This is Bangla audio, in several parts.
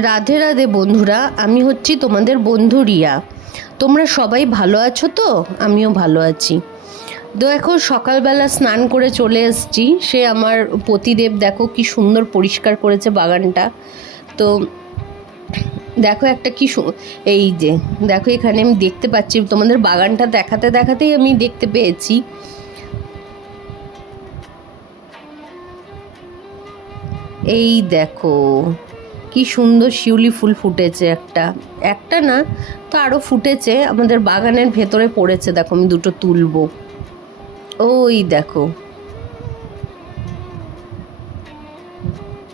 রাধে রাধে বন্ধুরা, আমি হচ্ছি তোমাদের বন্ধু রিয়া। তোমরা সবাই ভালো আছো তো? আমিও ভালো আছি। তো এখন সকালবেলা স্নান করে চলে এসেছি। সে আমার পতিদেব, দেখো কি সুন্দর পরিষ্কার করেছে বাগানটা। তো দেখো একটা কি এই যে, দেখো এখানে আমি দেখতে পাচ্ছি, তোমাদের বাগানটা দেখাতে দেখাতেই আমি দেখতে পেয়েছি। এই দেখো কি সুন্দর শিউলি ফুল ফুটেছে একটা। একটা না, তো আরও ফুটেছে, আমাদের বাগানের ভেতরে পড়েছে, দেখো আমি দুটো তুলবো। ওই দেখো।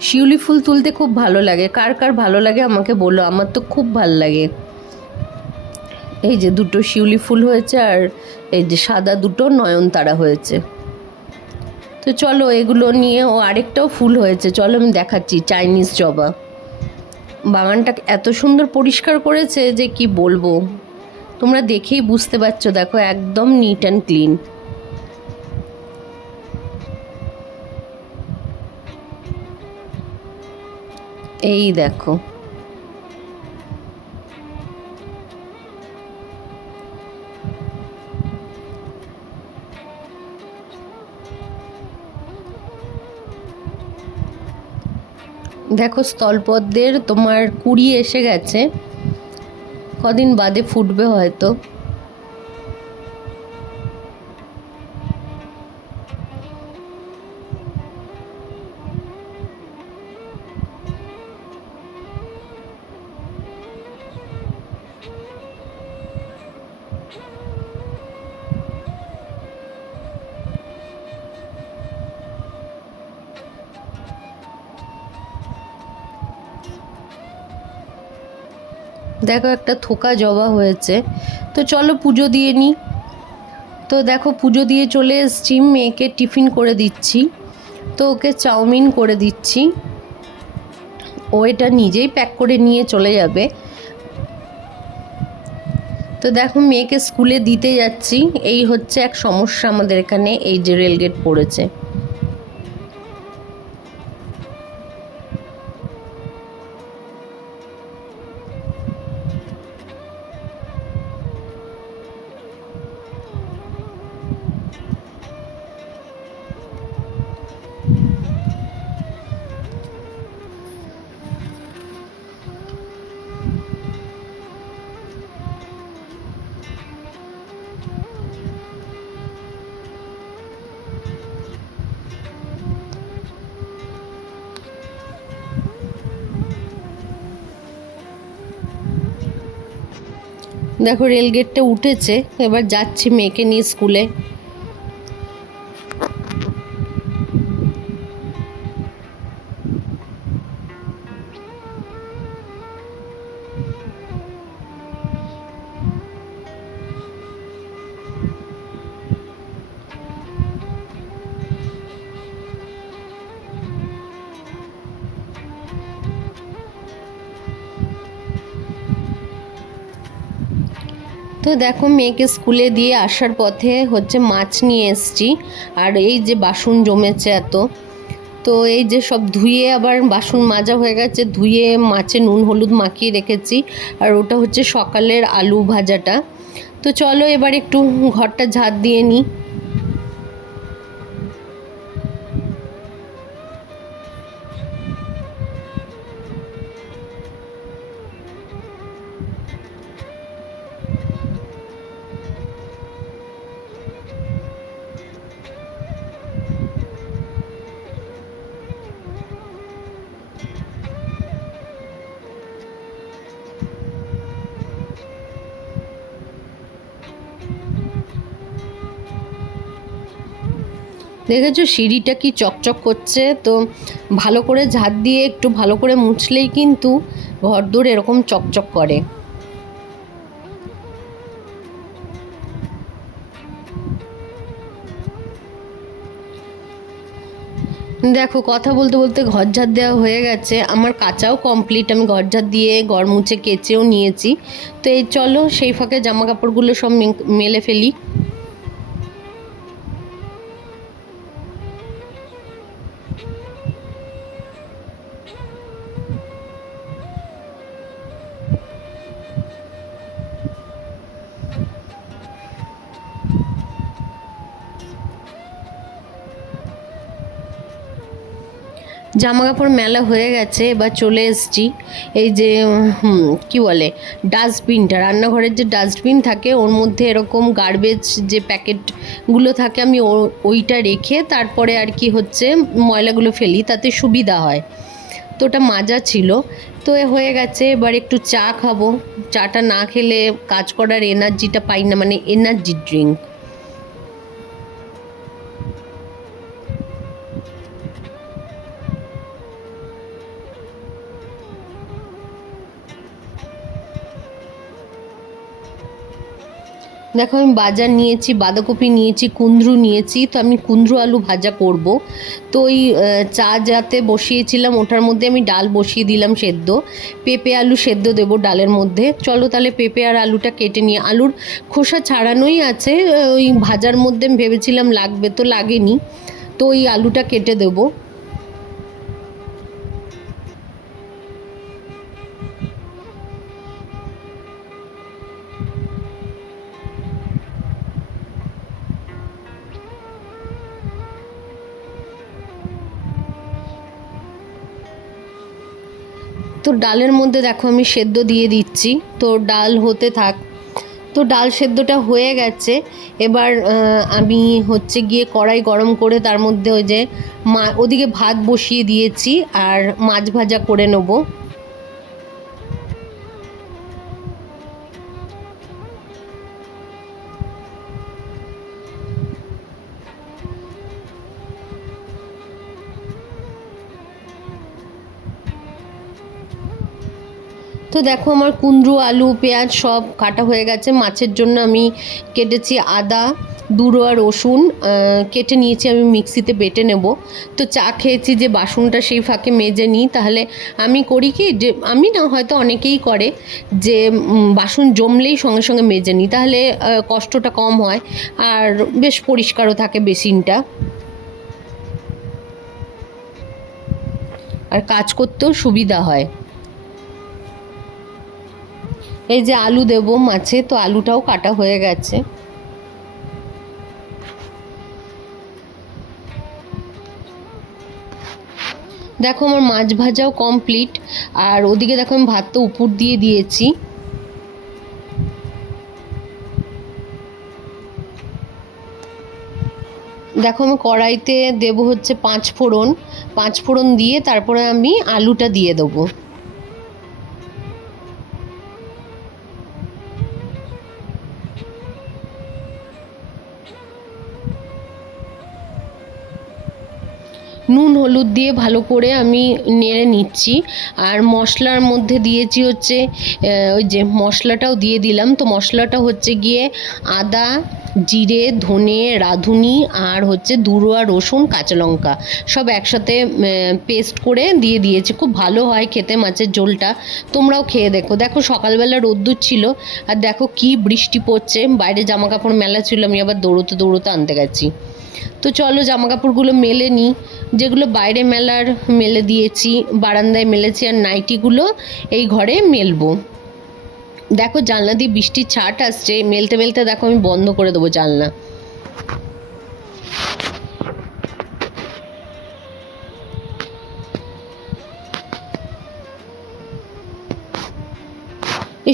শিউলি ফুল তুলতে খুব ভালো লাগে। কার কার ভালো লাগে আমাকে বলো, আমার তো খুব ভালো লাগে। এই যে দুটো শিউলি ফুল হয়েছে আর এই যে সাদা দুটো নয়নতারা হয়েছে। তো চলো এগুলো নিয়ে ও আরেকটাও ফুল হয়েছে, চলো আমি দেখাচ্ছি চাইনিজ জবা। বাগানটা এত সুন্দর পরিষ্কার করেছে যে কি বলব? তোমরা দেখেই বুঝতে পারছ, দেখো একদম নিট অ্যান্ড ক্লিন এই দেখো। দেখো স্থলপদ্মের তোমার কুড়ি এসে গেছে। কদিন বাদে ফুটবে হয়তো। দেখো একটা থোকা জবা হয়েছে। তো চলো পুজো দিয়ে নিই তো দেখো পুজো দিয়ে চলে এসছি, মেয়েকে টিফিন করে দিচ্ছি। তো ওকে চাউমিন করে দিচ্ছি। ও এটা নিজেই প্যাক করে নিয়ে চলে যাবে। তো দেখো মেয়েকে স্কুলে দিতে যাচ্ছি। এই হচ্ছে এক সমস্যা আমাদের এখানে, এই যে রেলগেট পড়েছে। দেখো রেলগেটটা উঠেছে। এবার যাচ্ছি মেয়েকে নিয়ে স্কুলে তো দেখো মেয়েকে স্কুলে দিয়ে আসার পথে হচ্ছে মাছ নিয়ে এসছি। আর এই যে বাসন জমেছে এত। তো এই যে সব ধুয়ে আবার বাসন মাজা হয়ে গেছে, ধুয়ে মাছে নুন হলুদ মাখিয়ে রেখেছি। আর ওটা হচ্ছে সকালের আলু ভাজাটা। তো চলো এবার একটু ঘরটা ঝাঁট দিয়ে নিই। দেখেছ সিঁড়িটা কি চকচক করছে? তো ভালো করে ঝাড় দিয়ে একটু ভালো করে মুছলেই কিন্তু ঘরদোর এরকম চকচক করে। দেখো, কথা বলতে বলতে ঘর ঝাড় দেওয়া হয়ে গেছে। আমার কাচাও কমপ্লিট আমি ঘর ঝাড় দিয়ে ঘর মুছে কেচেও নিয়েছি। তো এই চলো, সেই ফাঁকে জামা কাপড়গুলো সব মেলে ফেলি। জামা কাপড় মেলা হয়ে গেছে, এবার চলে এসছি। এই যে কি বলে, ডাস্টবিনটা। রান্নাঘরের যে ডাস্টবিন থাকে, ওর মধ্যে এরকম গার্বেজ যে প্যাকেটগুলো থাকে, আমি ওইটা রেখে তারপরে আর কি হচ্ছে, ময়লাগুলো ফেলি, তাতে সুবিধা হয়। তো ওটা মাজা ছিল। তো হয়ে গেছে, এবার একটু চা খাব। চাটা না খেলে কাজ করার এনার্জিটা পাই না মানে এনার্জি ড্রিঙ্ক দেখো, আমি বাজার নিয়েছি, বাঁধাকপি নিয়েছি, কুঁদরু নিয়েছি, তো আমি কুঁদরু আলু ভাজা করব। তো ওই চা যাতে বসিয়েছিলাম, ওটার মধ্যে আমি ডাল বসিয়ে দিলাম সেদ্ধ। পেঁপে আলু সেদ্ধ দেবো ডালের মধ্যে। চলো তাহলে পেঁপে আর আলুটা কেটে নিয়ে আলুর খোসা ছাড়ানোই আছে ওই ভাজার মধ্যে ভেবেছিলাম লাগবে তো লাগেনি। তো ওই আলুটা কেটে দেবো। তো ডালের মধ্যে দেখো আমি সেদ্ধ দিয়ে দিচ্ছি। তো ডাল হতে থাক। তো ডাল সেদ্ধটা হয়ে গেছে। এবার আমি হচ্ছে গিয়ে কড়াই গরম করে তার মধ্যে ওই যে মা ওদিকে ভাত বসিয়ে দিয়েছি আর মাছ ভাজা করে নেব। তো দেখো আমার কুমড়ো, আলু, পেঁয়াজ সব কাটা হয়ে গেছে। মাছের জন্য আমি কেটেছি আদা, দুটো আর রসুন কেটে নিয়েছি, আমি মিক্সিতে বেটে নেব। তো চা খেয়েছি যে বাসনটা সেই ফাঁকে মেজে নিই। তাহলে আমি করি কি যে, আমি না হয়তো অনেকেই করে যে বাসন জমলেই সঙ্গে সঙ্গে মেজে নিই। তাহলে কষ্টটা কম হয় আর বেশ পরিষ্কারও থাকে বেসিনটা। আর কাজ করতেও সুবিধা হয়। এই যে আলু দেবো মাছে, তো আলুটাও কাটা হয়ে গেছে। দেখো আমার মাছ ভাজাও কমপ্লিট, আর ওদিকে দেখো আমি ভাত তো উপর দিয়ে দিয়েছি। দেখো আমি কড়াইতে দেবো হচ্ছে পাঁচ ফোড়ন পাঁচ ফোড়ন দিয়ে তারপরে আমি আলুটা দিয়ে দেবো। নুন, হলুদ দিয়ে ভালো করে আমি নেড়ে নিচ্ছি। আর মশলার মধ্যে দিয়েছি হচ্ছে ওই যে মশলাটাও দিয়ে দিলাম। তো মশলাটা হচ্ছে গিয়ে আদা, জিরে, ধনে, রাঁধুনি আর হচ্ছে দুরোয়া রসুন, কাঁচা লঙ্কা সব একসাথে পেস্ট করে দিয়ে দিয়েছি। খুব ভালো হয় খেতে মাছের ঝোলটা। তোমরাও খেয়ে দেখো। দেখো সকালবেলা রোদ্দুর ছিল আর দেখো কি বৃষ্টি পড়ছে। বাইরে জামা কাপড় মেলা ছিল, আমি আবার দৌড়োতে দৌড়োতে আনতে গেছি। তো চলো জামা কাপড়গুলো মেলে নিই। যেগুলো বাইরে মেলার মেলে দিয়েছি, বারান্দায় মেলেছি আর নাইটিগুলো এই ঘরে মেলবো। দেখো জানলা দিয়ে বৃষ্টির ছাট আসছে, মেলতে মেলতে দেখো আমি বন্ধ করে দেবো জানলা।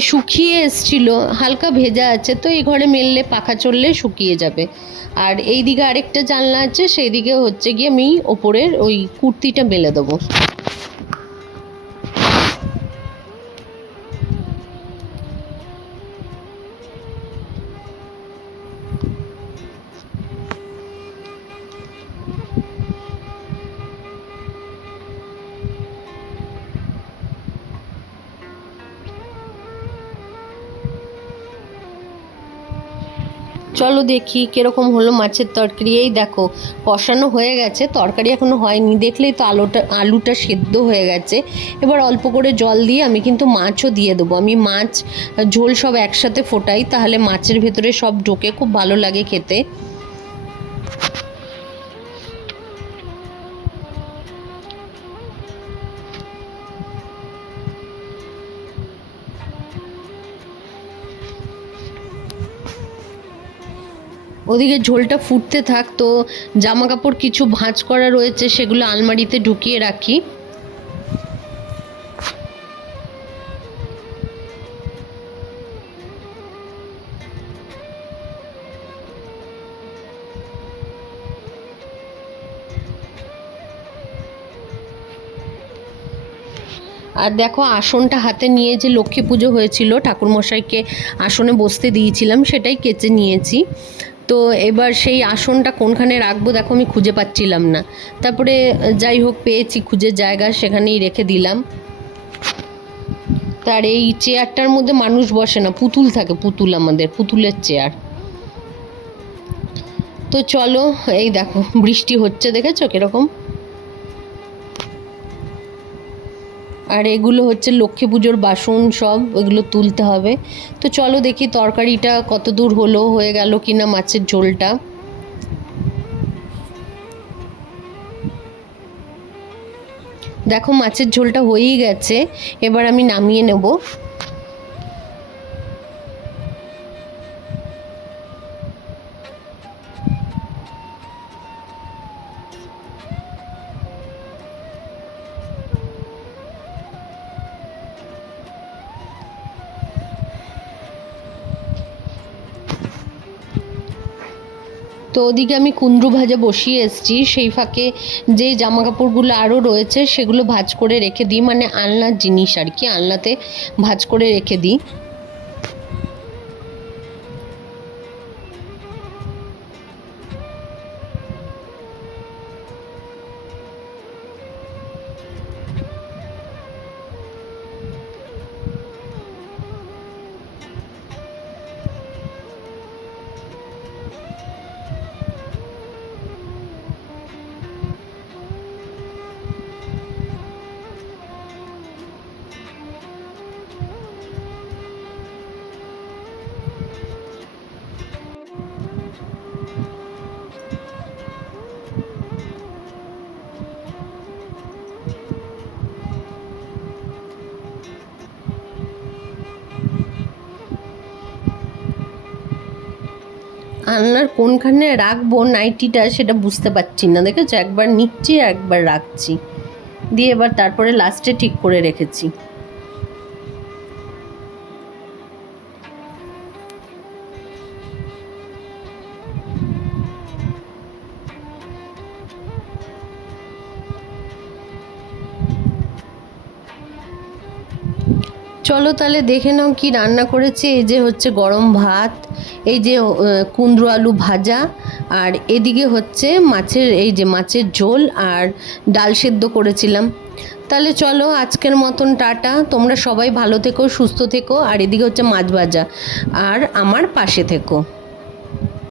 শুকিয়ে এসছিল, হালকা ভেজা আছে, তো এই ঘরে মেললে পাখা চললে শুকিয়ে যাবে। আর এই দিকে আরেকটা জানলা আছে, সেই দিকে হচ্ছে গিয়ে আমি ওপরের ওই কুর্তিটা মেলে দেবো। চলো দেখি কীরকম হলো মাছের তরকারি। এই দেখো, কষানো হয়ে গেছে, তরকারি এখনও হয়নি। দেখলেই তো আলুটা আলুটা সেদ্ধ হয়ে গেছে। এবার অল্প করে জল দিয়ে আমি কিন্তু মাছও দিয়ে দেবো। আমি মাছ, ঝোল সব একসাথে ফোটাই, তাহলে মাছের ভেতরে সব ঢোকে, খুব ভালো লাগে খেতে। ওদিকে ঝোলটা ফুটতে থাক, তো জামা কাপড় কিছু ভাঁজ করা রয়েছে, সেগুলো আলমারিতে ঢুকিয়ে রাখি। আর দেখো, আসনটা হাতে নিয়ে যে লক্ষ্মী পুজো হয়েছিল, ঠাকুরমশাইকে আসনে বসতে দিয়েছিলাম, সেটাই কেচে নিয়েছি। তো এবার সেই আসনটা কোনখানে রাখব দেখো আমি খুঁজে পাচ্ছিলাম না। তারপরে যাই হোক পেয়েছি, খুঁজে জায়গা সেখানেই রেখে দিলাম। তার এই চেয়ারটার মধ্যে মানুষ বসে না, পুতুল থাকে, পুতুল আমাদের, পুতুলের চেয়ার। তো চলো, এই দেখো, বৃষ্টি হচ্ছে, দেখেছ কীরকম? আর এগুলো হচ্ছে লক্ষ্মী পুজোর বাসন সব ওইগুলো তুলতে হবে। তো চলো দেখি তরকারিটা কত দূর হলো, হয়ে গেল কিনা মাছের ঝোলটা। দেখো মাছের ঝোলটা হয়েই গেছে, এবার আমি নামিয়ে নেব। তো ওদিকে আমি কুন্দ্রু ভাজা বসিয়ে এসেছি। সেই ফাঁকে যে জামা কাপড়গুলো আরও রয়েছে, সেগুলো ভাজ করে রেখে দিই। মানে আলনার জিনিস আর কি, আলনাতে ভাজ করে রেখে দিই। আলনার কোনখানে রাখব নাইটিটা সেটা বুঝতে পারছি না, দেখেছ? একবার নিচ্ছি, একবার রাখছি। দিয়ে এবার তারপরে লাস্টে ঠিক করে রেখেছি। চলো তাহলে দেখে নাও কি রান্না করেছে। এই যে হচ্ছে গরম ভাত, এই যে কুন্দ্রু আলু ভাজা, আর এদিকে হচ্ছে মাছের, এই যে মাছের ঝোল আর ডাল সেদ্ধ করেছিলাম। তাহলে চলো আজকের মতন টাটা। তোমরা সবাই ভালো থেকো, সুস্থ থেকো, আর এদিকে হচ্ছে মাছ ভাজা। আর আমার পাশে থেকো।